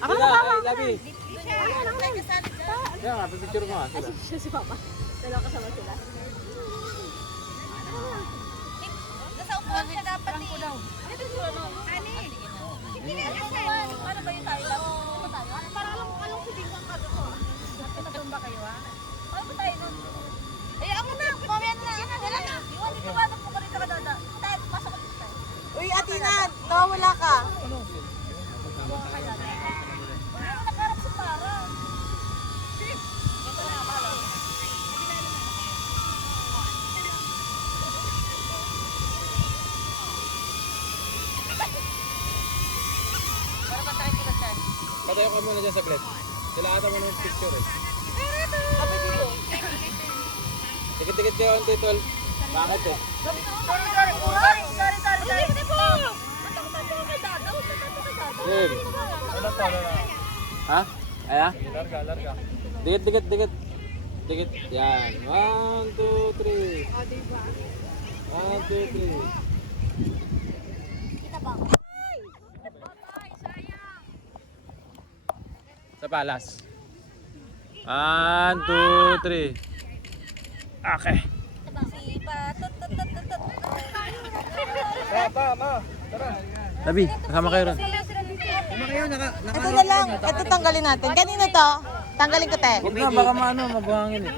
Ako na ba? Labi. Kaya nga, pipicture mo nga sila. Siya si Papa. Dalawa kasama sila. Nasa upuan siya dapat eh. Paano ba yung tayo lang? Parang along si Bingwang ka doon. Natumba kayo ha? Paano ba tayo nun? Eh ako na, mamaya na. Wala na. Iwan, di pa po ka rin sa kadada. Tayo, pasok ulit tayo. Uy, Atinan! Wala ka. Ano nakarap si Para? Ito na, pala. Para ba tayo sila dyan? Patayo ka muna dyan saglit. Sila ata mo ng picture eh. Sabi dito. Tikit-tikit kayo ang titol. Bakit eh? Sorry. Hindi po! Natakot ako kay Dadaw. Sim. Ha? Aya? Larga. Dikit. Dikit. Yan. 1, 2, 3. 1, 2, 3. Kita ba? Sa palas. 1, 2, 3. Okay. Si Patot. Labi, kasama kayo ron. Ito na lang. Ito tanggalin natin. Kanino to? Tanggalin ko, te. Huwag na, baka mabuhangin eh.